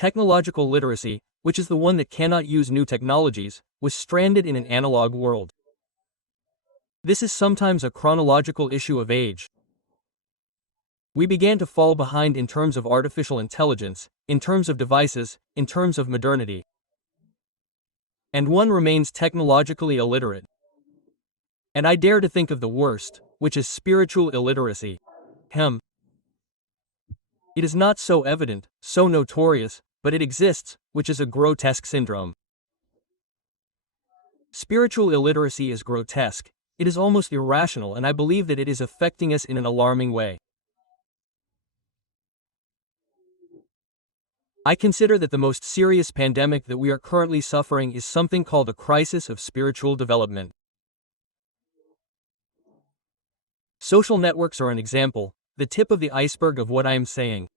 Technological literacy, which is the one that cannot use new technologies, was stranded in an analog world. This is sometimes a chronological issue of age. We began to fall behind in terms of artificial intelligence, in terms of devices, in terms of modernity. And one remains technologically illiterate. And I dare to think of the worst, which is spiritual illiteracy. It is not so evident, so notorious, but it exists, which is a grotesque syndrome. Spiritual illiteracy is grotesque, it is almost irrational, and I believe that it is affecting us in an alarming way. I consider that the most serious pandemic that we are currently suffering is something called a crisis of spiritual development. Social networks are an example, the tip of the iceberg of what I am saying.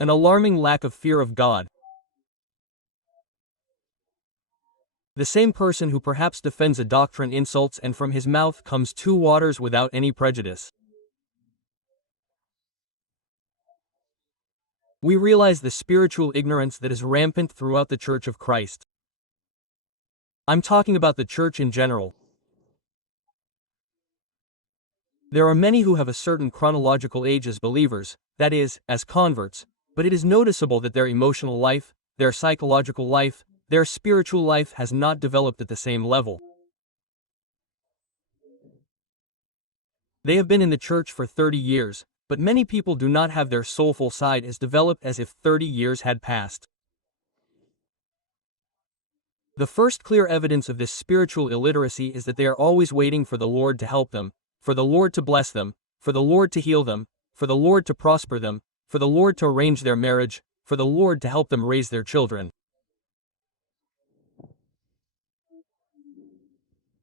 An alarming lack of fear of God. The same person who perhaps defends a doctrine insults, and from his mouth comes two waters without any prejudice. We realize the spiritual ignorance that is rampant throughout the Church of Christ. I'm talking about the church in general. There are many who have a certain chronological age as believers, that is, as converts, but it is noticeable that their emotional life, their psychological life, their spiritual life has not developed at the same level. They have been in the church for 30 years, but many people do not have their soulful side as developed as if 30 years had passed. The first clear evidence of this spiritual illiteracy is that they are always waiting for the Lord to help them, for the Lord to bless them, for the Lord to heal them, for the Lord to prosper them, for the Lord to arrange their marriage, for the Lord to help them raise their children.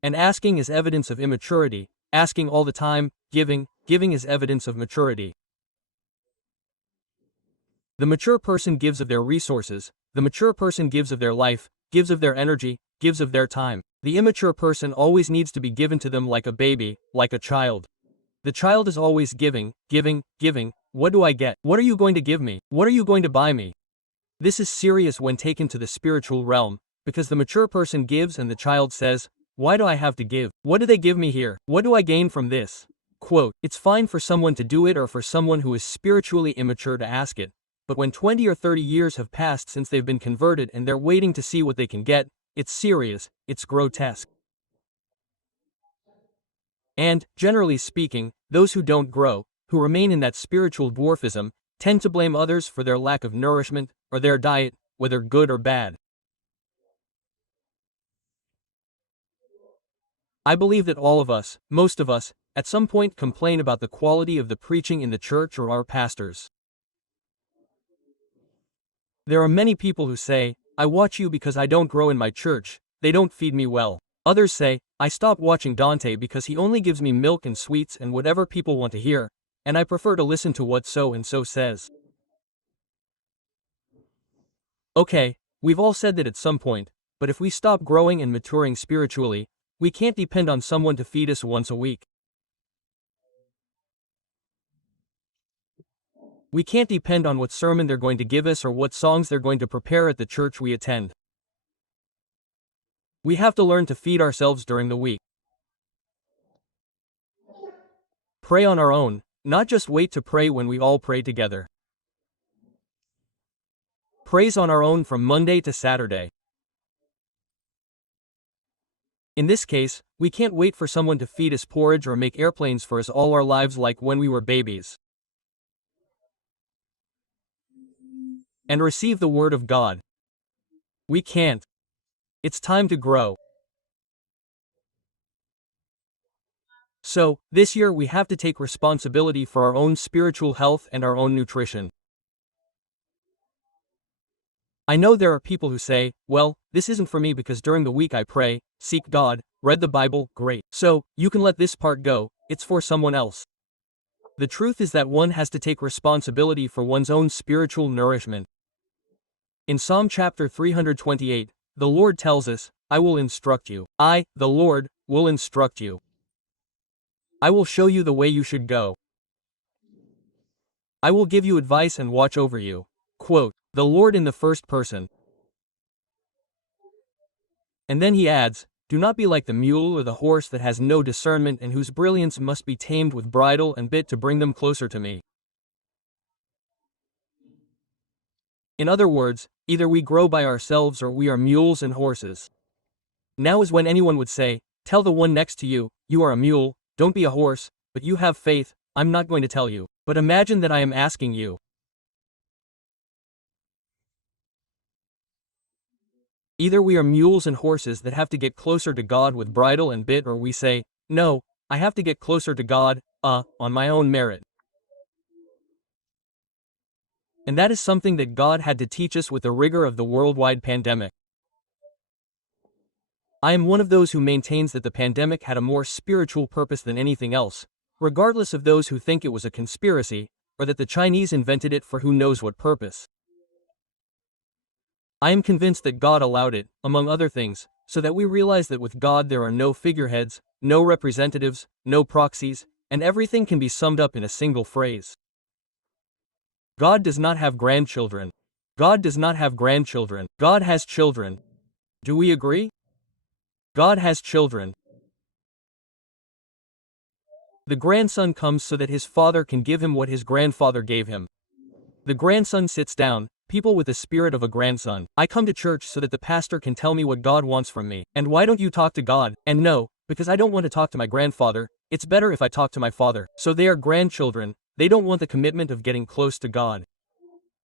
And asking is evidence of immaturity, asking all the time, giving is evidence of maturity. The mature person gives of their resources, the mature person gives of their life, gives of their energy, gives of their time. The immature person always needs to be given to them like a baby, like a child. The child is always giving. What do I get? What are you going to give me? What are you going to buy me? This is serious when taken to the spiritual realm, because the mature person gives and the child says, why do I have to give? What do they give me here? What do I gain from this? Quote, it's fine for someone to do it or for someone who is spiritually immature to ask it, but when 20 or 30 years have passed since they've been converted and they're waiting to see what they can get, it's serious, it's grotesque. And, generally speaking, those who don't grow, who remain in that spiritual dwarfism, tend to blame others for their lack of nourishment, or their diet, whether good or bad. I believe that all of us, most of us, at some point complain about the quality of the preaching in the church or our pastors. There are many people who say, I watch you because I don't grow in my church, they don't feed me well. Others say, I stopped watching Dante because he only gives me milk and sweets and whatever people want to hear, and I prefer to listen to what so and so says. Okay, we've all said that at some point, but if we stop growing and maturing spiritually, we can't depend on someone to feed us once a week. We can't depend on what sermon they're going to give us or what songs they're going to prepare at the church we attend. We have to learn to feed ourselves during the week. Pray on our own, not just wait to pray when we all pray together. Praise on our own from Monday to Saturday. In this case, we can't wait for someone to feed us porridge or make airplanes for us all our lives like when we were babies. And receive the Word of God. We can't. It's time to grow. So, this year we have to take responsibility for our own spiritual health and our own nutrition. I know there are people who say, well, this isn't for me because during the week I pray, seek God, read the Bible, great. So, you can let this part go, it's for someone else. The truth is that one has to take responsibility for one's own spiritual nourishment. In Psalm chapter 328, the Lord tells us, I will instruct you. I, the Lord, will instruct you. I will show you the way you should go. I will give you advice and watch over you. Quote, The Lord in the first person. And then he adds, do not be like the mule or the horse that has no discernment and whose brilliance must be tamed with bridle and bit to bring them closer to me. In other words, either we grow by ourselves or we are mules and horses. Now is when anyone would say, tell the one next to you, you are a mule, don't be a horse, but you have faith, I'm not going to tell you. But imagine that I am asking you. Either we are mules and horses that have to get closer to God with bridle and bit, or we say, no, I have to get closer to God, on my own merit. And that is something that God had to teach us with the rigor of the worldwide pandemic. I am one of those who maintains that the pandemic had a more spiritual purpose than anything else, regardless of those who think it was a conspiracy, or that the Chinese invented it for who knows what purpose. I am convinced that God allowed it, among other things, so that we realize that with God there are no figureheads, no representatives, no proxies, and everything can be summed up in a single phrase. God does not have grandchildren. God does not have grandchildren. God has children. Do we agree? God has children. The grandson comes so that his father can give him what his grandfather gave him. The grandson sits down, people with the spirit of a grandson. I come to church so that the pastor can tell me what God wants from me. And why don't you talk to God? And no, because I don't want to talk to my grandfather, it's better if I talk to my father. So they are grandchildren, they don't want the commitment of getting close to God.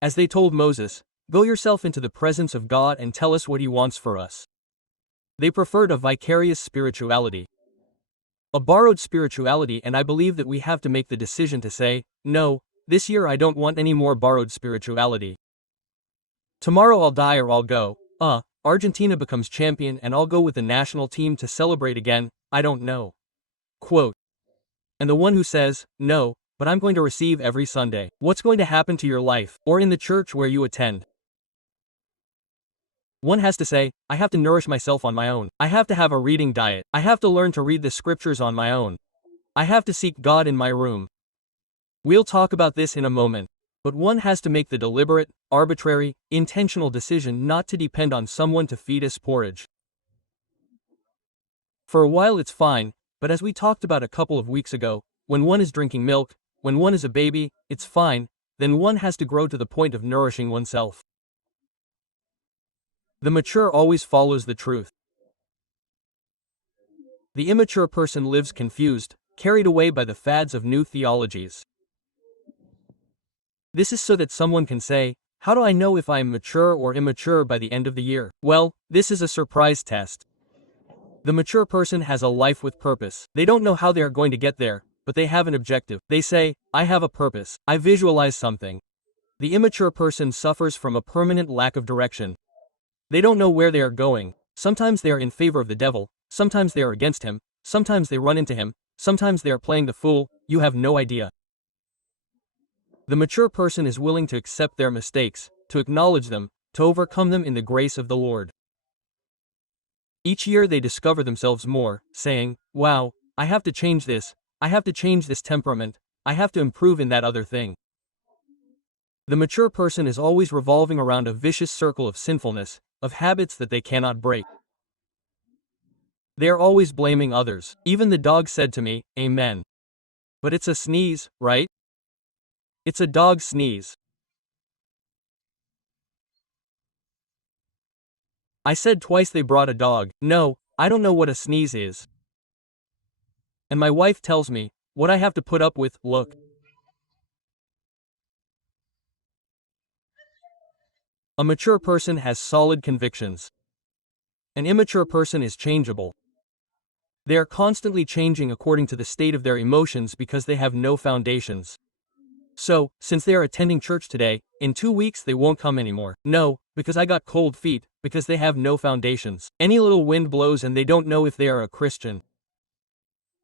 As they told Moses, go yourself into the presence of God and tell us what he wants for us. They preferred a vicarious spirituality. A borrowed spirituality, and I believe that we have to make the decision to say, no, this year I don't want any more borrowed spirituality. Tomorrow I'll die or I'll go, Argentina becomes champion and I'll go with the national team to celebrate again, I don't know. Quote. And the one who says, no, but I'm going to receive every Sunday. What's going to happen to your life, or in the church where you attend? One has to say, I have to nourish myself on my own. I have to have a reading diet. I have to learn to read the scriptures on my own. I have to seek God in my room. We'll talk about this in a moment. But one has to make the deliberate, arbitrary, intentional decision not to depend on someone to feed us porridge. For a while it's fine, but as we talked about a couple of weeks ago, when one is drinking milk, when one is a baby, it's fine, then one has to grow to the point of nourishing oneself. The mature always follows the truth. The immature person lives confused, carried away by the fads of new theologies. This is so that someone can say, how do I know if I am mature or immature by the end of the year? Well, this is a surprise test. The mature person has a life with purpose. They don't know how they are going to get there, but they have an objective. They say, I have a purpose. I visualize something. The immature person suffers from a permanent lack of direction. They don't know where they are going. Sometimes they are in favor of the devil, sometimes they are against him, sometimes they run into him, sometimes they are playing the fool, you have no idea. The mature person is willing to accept their mistakes, to acknowledge them, to overcome them in the grace of the Lord. Each year they discover themselves more, saying, wow, I have to change this, I have to change this temperament, I have to improve in that other thing. The mature person is always revolving around a vicious circle of sinfulness, of habits that they cannot break. They are always blaming others. Even the dog said to me, Amen. But it's a sneeze, right? It's a dog sneeze. I said twice they brought a dog. No, I don't know what a sneeze is. And my wife tells me, what I have to put up with, look. A mature person has solid convictions. An immature person is changeable. They are constantly changing according to the state of their emotions because they have no foundations. So, since they are attending church today, in 2 weeks they won't come anymore. No, because I got cold feet, because they have no foundations. Any little wind blows and they don't know if they are a Christian.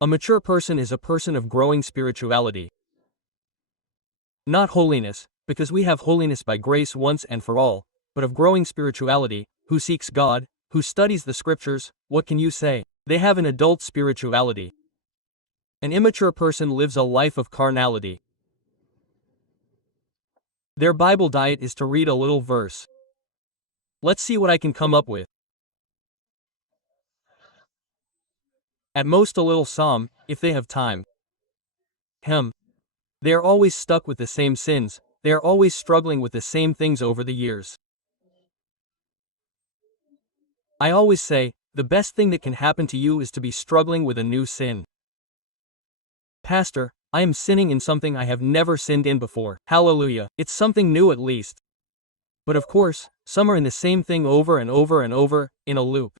A mature person is a person of growing spirituality. Not holiness, because we have holiness by grace once and for all, but of growing spirituality, who seeks God, who studies the scriptures, what can you say? They have an adult spirituality. An immature person lives a life of carnality. Their Bible diet is to read a little verse. Let's see what I can come up with. At most a little psalm, if they have time. They are always stuck with the same sins, they are always struggling with the same things over the years. I always say, the best thing that can happen to you is to be struggling with a new sin. Pastor, I am sinning in something I have never sinned in before. Hallelujah, it's something new at least. But of course, some are in the same thing over and over and over, in a loop.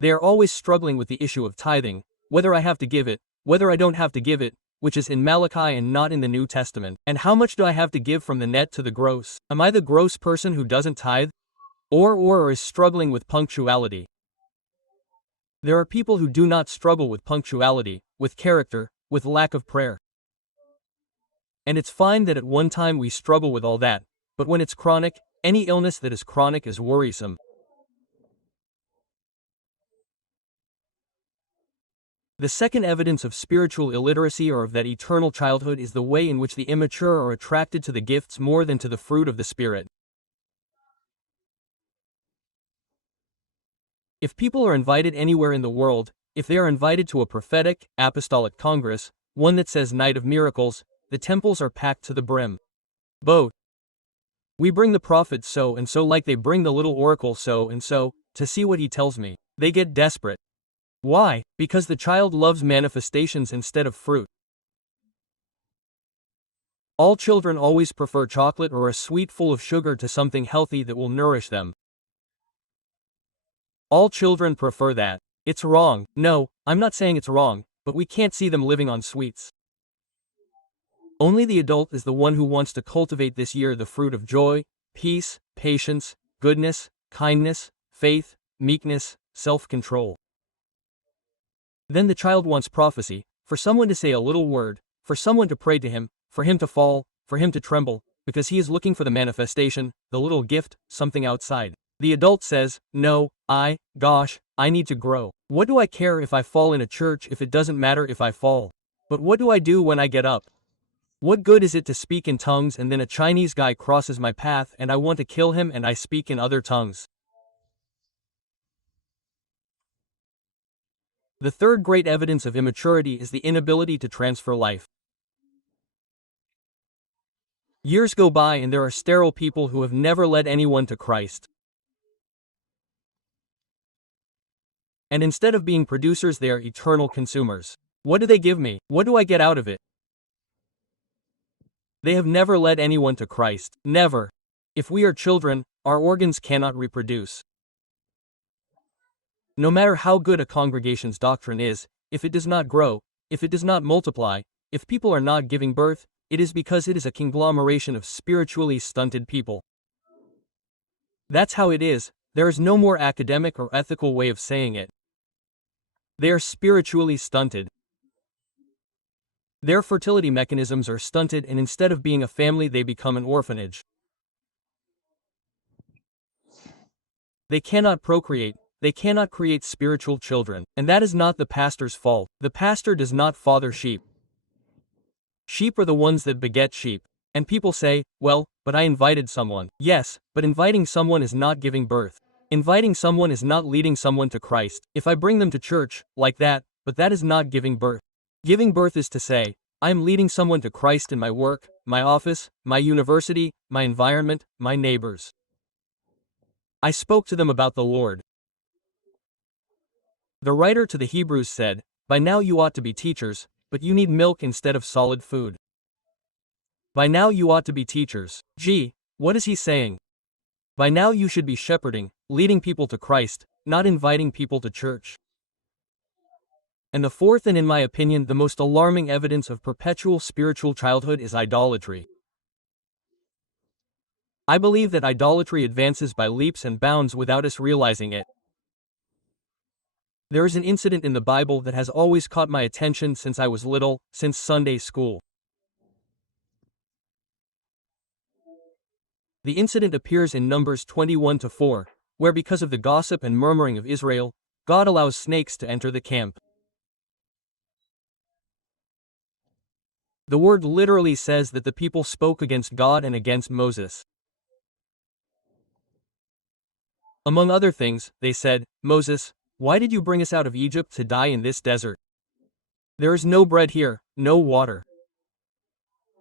They are always struggling with the issue of tithing, whether I have to give it, whether I don't have to give it, which is in Malachi and not in the New Testament. And how much do I have to give from the net to the gross? Am I the gross person who doesn't tithe? Or is struggling with punctuality? There are people who do not struggle with punctuality, with character, with lack of prayer. And it's fine that at one time we struggle with all that, but when it's chronic, any illness that is chronic is worrisome. The second evidence of spiritual illiteracy or of that eternal childhood is the way in which the immature are attracted to the gifts more than to the fruit of the Spirit. If people are invited anywhere in the world, if they are invited to a prophetic, apostolic congress, one that says Night of Miracles, the temples are packed to the brim. Both. We bring the prophet so and so like they bring the little oracle so and so, to see what he tells me. They get desperate. Why? Because the child loves manifestations instead of fruit. All children always prefer chocolate or a sweet full of sugar to something healthy that will nourish them. All children prefer that. It's wrong. No, I'm not saying it's wrong, but we can't see them living on sweets. Only the adult is the one who wants to cultivate this year the fruit of joy, peace, patience, goodness, kindness, faith, meekness, self-control. Then the child wants prophecy, for someone to say a little word, for someone to pray to him, for him to fall, for him to tremble, because he is looking for the manifestation, the little gift, something outside. The adult says, no, I need to grow. What do I care if I fall in a church if it doesn't matter if I fall? But what do I do when I get up? What good is it to speak in tongues and then a Chinese guy crosses my path and I want to kill him and I speak in other tongues? The third great evidence of immaturity is the inability to transfer life. Years go by and there are sterile people who have never led anyone to Christ. And instead of being producers, they are eternal consumers. What do they give me? What do I get out of it? They have never led anyone to Christ. Never. If we are children, our organs cannot reproduce. No matter how good a congregation's doctrine is, if it does not grow, if it does not multiply, if people are not giving birth, it is because it is a conglomeration of spiritually stunted people. That's how it is. There is no more academic or ethical way of saying it. They are spiritually stunted. Their fertility mechanisms are stunted, and instead of being a family, they become an orphanage. They cannot procreate. They cannot create spiritual children. And that is not the pastor's fault. The pastor does not father sheep. Sheep are the ones that beget sheep. And people say, well, but I invited someone. Yes, but inviting someone is not giving birth. Inviting someone is not leading someone to Christ. If I bring them to church, like that, but that is not giving birth. Giving birth is to say, I am leading someone to Christ in my work, my office, my university, my environment, my neighbors. I spoke to them about the Lord. The writer to the Hebrews said, by now you ought to be teachers, but you need milk instead of solid food. By now you ought to be teachers. Gee, what is he saying? By now you should be shepherding, leading people to Christ, not inviting people to church. And the fourth, and in my opinion the most alarming evidence of perpetual spiritual childhood, is idolatry. I believe that idolatry advances by leaps and bounds without us realizing it. There is an incident in the Bible that has always caught my attention since I was little, since Sunday school. The incident appears in Numbers 21-4, where because of the gossip and murmuring of Israel, God allows snakes to enter the camp. The word literally says that the people spoke against God and against Moses. Among other things, they said, "Moses, why did you bring us out of Egypt to die in this desert? There is no bread here, no water.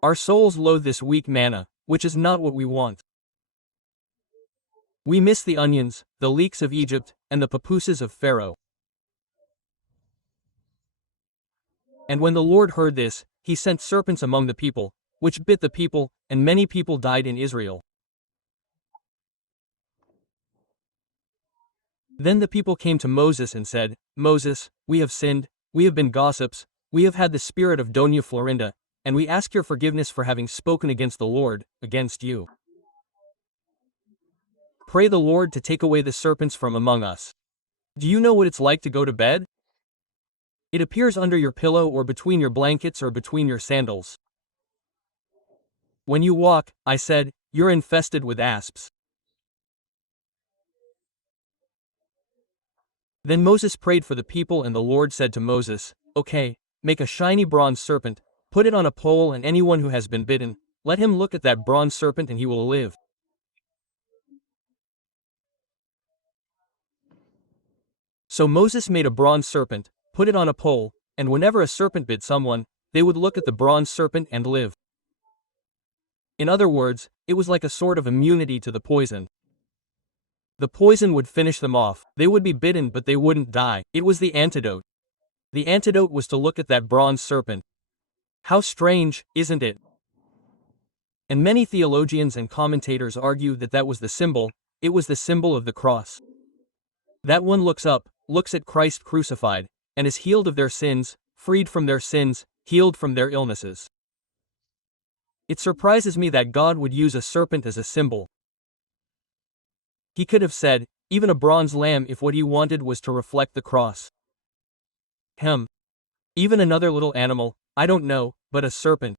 Our souls loathe this weak manna, which is not what we want. We miss the onions, the leeks of Egypt, and the papooses of Pharaoh." And when the Lord heard this, he sent serpents among the people, which bit the people, and many people died in Israel. Then the people came to Moses and said, "Moses, we have sinned, we have been gossips, we have had the spirit of Dona Florinda, and we ask your forgiveness for having spoken against the Lord, against you. Pray the Lord to take away the serpents from among us. Do you know what it's like to go to bed? It appears under your pillow or between your blankets or between your sandals. When you walk," I said, "you're infested with asps." Then Moses prayed for the people, and the Lord said to Moses, "Okay, make a shiny bronze serpent, put it on a pole, and anyone who has been bitten, let him look at that bronze serpent and he will live." So Moses made a bronze serpent, put it on a pole, and whenever a serpent bit someone, they would look at the bronze serpent and live. In other words, it was like a sort of immunity to the poison. The poison would finish them off. They would be bitten but they wouldn't die. It was the antidote. The antidote was to look at that bronze serpent. How strange, isn't it? And many theologians and commentators argue that that was the symbol, it was the symbol of the cross. That one looks up, looks at Christ crucified, and is healed of their sins, freed from their sins, healed from their illnesses. It surprises me that God would use a serpent as a symbol. He could have said, even a bronze lamb, if what he wanted was to reflect the cross. Even another little animal, I don't know, but a serpent.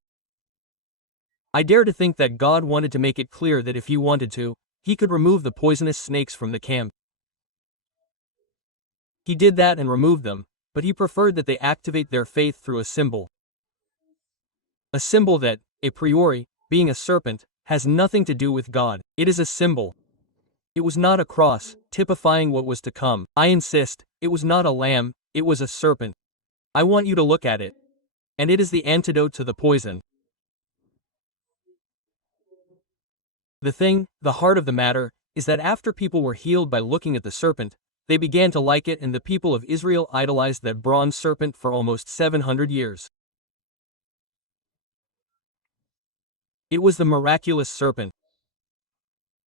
I dare to think that God wanted to make it clear that if he wanted to, he could remove the poisonous snakes from the camp. He did that and removed them, but he preferred that they activate their faith through a symbol. A symbol that, a priori, being a serpent, has nothing to do with God. It is a symbol. It was not a cross, typifying what was to come. I insist, it was not a lamb, it was a serpent. I want you to look at it. And it is the antidote to the poison. The heart of the matter, is that after people were healed by looking at the serpent, they began to like it, and the people of Israel idolized that bronze serpent for almost 700 years. It was the miraculous serpent.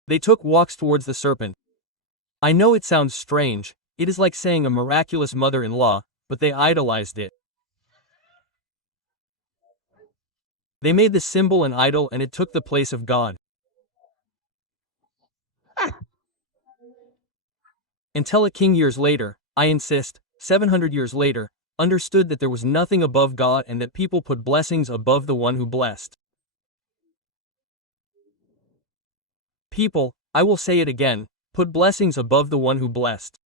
They took walks towards the serpent. I know it sounds strange, it is like saying a miraculous mother-in-law, but they idolized it. They made the symbol an idol and it took the place of God. Until a king years later, I insist, 700 years later, understood that there was nothing above God and that people put blessings above the one who blessed. People, I will say it again, put blessings above the one who blessed.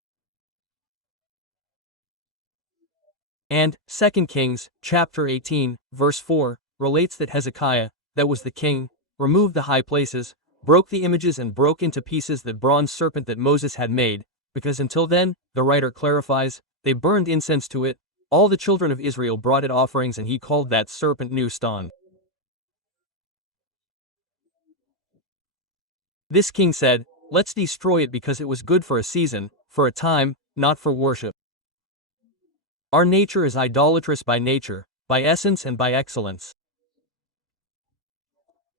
And, 2 Kings, chapter 18, verse 4, relates that Hezekiah, that was the king, removed the high places, broke the images and broke into pieces the bronze serpent that Moses had made, because until then, the writer clarifies, they burned incense to it, all the children of Israel brought it offerings, and he called that serpent Nustan. This king said, let's destroy it because it was good for a season, for a time, not for worship. Our nature is idolatrous by nature, by essence and by excellence.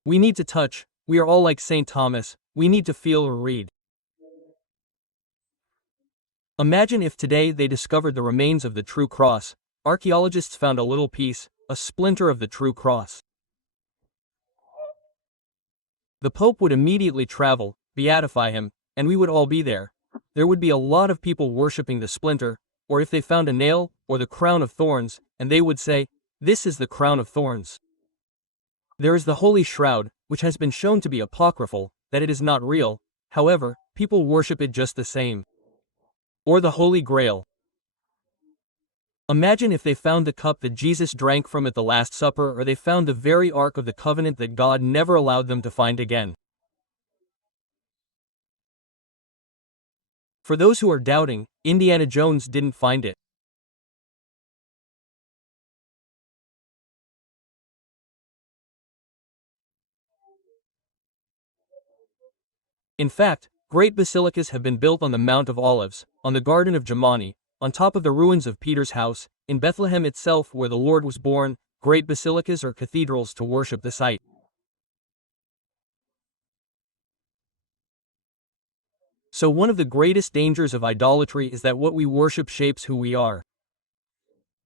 We need to touch, we are all like St. Thomas, we need to feel or read. Imagine if today they discovered the remains of the true cross. Archaeologists found a little piece, a splinter of the true cross. The Pope would immediately travel, beatify him, and we would all be there. There would be a lot of people worshipping the splinter, or if they found a nail, or the crown of thorns, and they would say, this is the crown of thorns. There is the Holy Shroud, which has been shown to be apocryphal, that it is not real, however, people worship it just the same. Or the Holy Grail. Imagine if they found the cup that Jesus drank from at the Last Supper, or they found the very Ark of the Covenant that God never allowed them to find again. For those who are doubting, Indiana Jones didn't find it. In fact, great basilicas have been built on the Mount of Olives, on the Garden of Gemani, on top of the ruins of Peter's house, in Bethlehem itself where the Lord was born. Great basilicas or cathedrals to worship the site. So one of the greatest dangers of idolatry is that what we worship shapes who we are.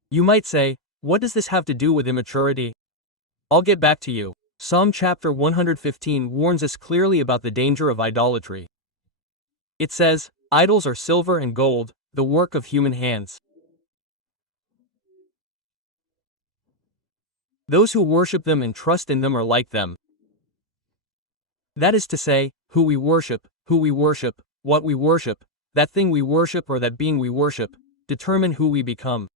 You might say, what does this have to do with immaturity? I'll get back to you. Psalm chapter 115 warns us clearly about the danger of idolatry. It says, "Idols are silver and gold, the work of human hands." Those who worship them and trust in them are like them. That is to say, who we worship, what we worship, that thing we worship or that being we worship, determine who we become.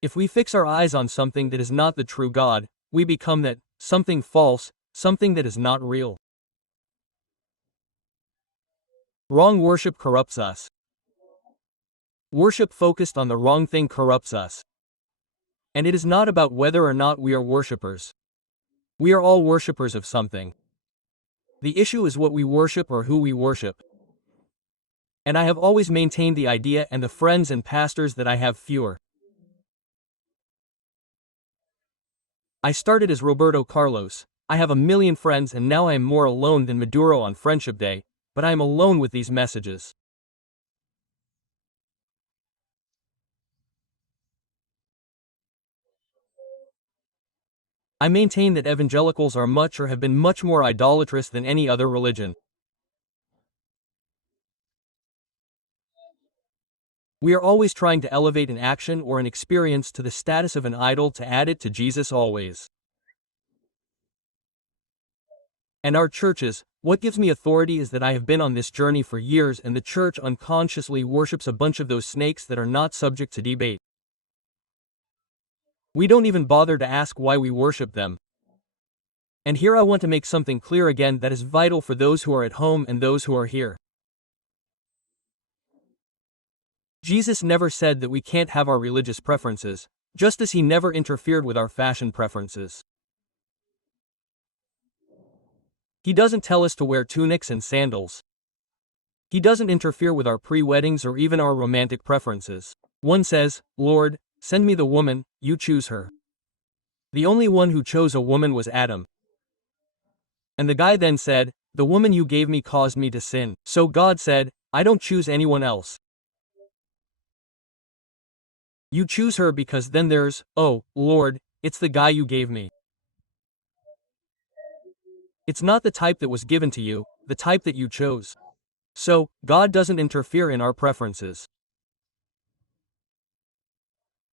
If we fix our eyes on something that is not the true God, we become that, something false, something that is not real. Wrong worship corrupts us. Worship focused on the wrong thing corrupts us. And it is not about whether or not we are worshipers. We are all worshipers of something. The issue is what we worship or who we worship. And I have always maintained the idea, and the friends and pastors that I have fewer. I started as Roberto Carlos. I have a million friends, and now I am more alone than Maduro on Friendship Day, but I am alone with these messages. I maintain that evangelicals are much or have been much more idolatrous than any other religion. We are always trying to elevate an action or an experience to the status of an idol, to add it to Jesus always. And our churches, what gives me authority is that I have been on this journey for years, and the church unconsciously worships a bunch of those snakes that are not subject to debate. We don't even bother to ask why we worship them. And here I want to make something clear again that is vital for those who are at home and those who are here. Jesus never said that we can't have our religious preferences, just as he never interfered with our fashion preferences. He doesn't tell us to wear tunics and sandals. He doesn't interfere with our pre-weddings or even our romantic preferences. One says, "Lord, send me the woman, you choose her." The only one who chose a woman was Adam. And the guy then said, "The woman you gave me caused me to sin." So God said, "I don't choose anyone else. You choose her, because then there's, oh, Lord, it's the guy you gave me. It's not the type that was given to you, the type that you chose." So, God doesn't interfere in our preferences.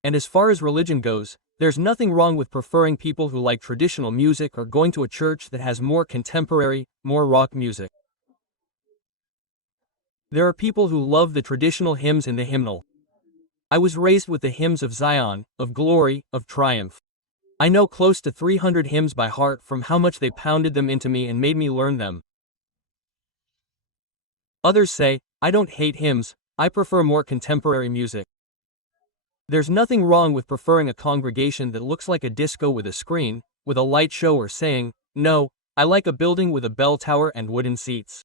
And as far as religion goes, there's nothing wrong with preferring people who like traditional music or going to a church that has more contemporary, more rock music. There are people who love the traditional hymns in the hymnal. I was raised with the hymns of Zion, of glory, of triumph. I know close to 300 hymns by heart from how much they pounded them into me and made me learn them. Others say, I don't hate hymns, I prefer more contemporary music. There's nothing wrong with preferring a congregation that looks like a disco with a screen, with a light show, or saying, no, I like a building with a bell tower and wooden seats.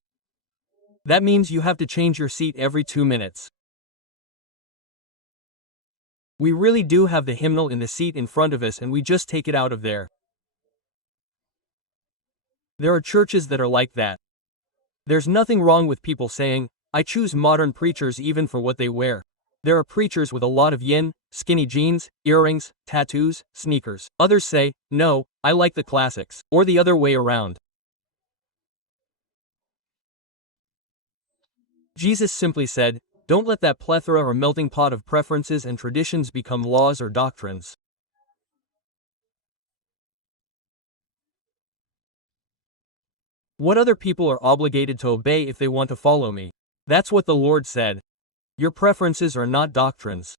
That means you have to change your seat every 2 minutes. We really do have the hymnal in the seat in front of us, and we just take it out of there. There are churches that are like that. There's nothing wrong with people saying, I choose modern preachers even for what they wear. There are preachers with a lot of yin, skinny jeans, earrings, tattoos, sneakers. Others say, no, I like the classics, or the other way around. Jesus simply said, don't let that plethora or melting pot of preferences and traditions become laws or doctrines. What other people are obligated to obey if they want to follow me? That's what the Lord said. Your preferences are not doctrines.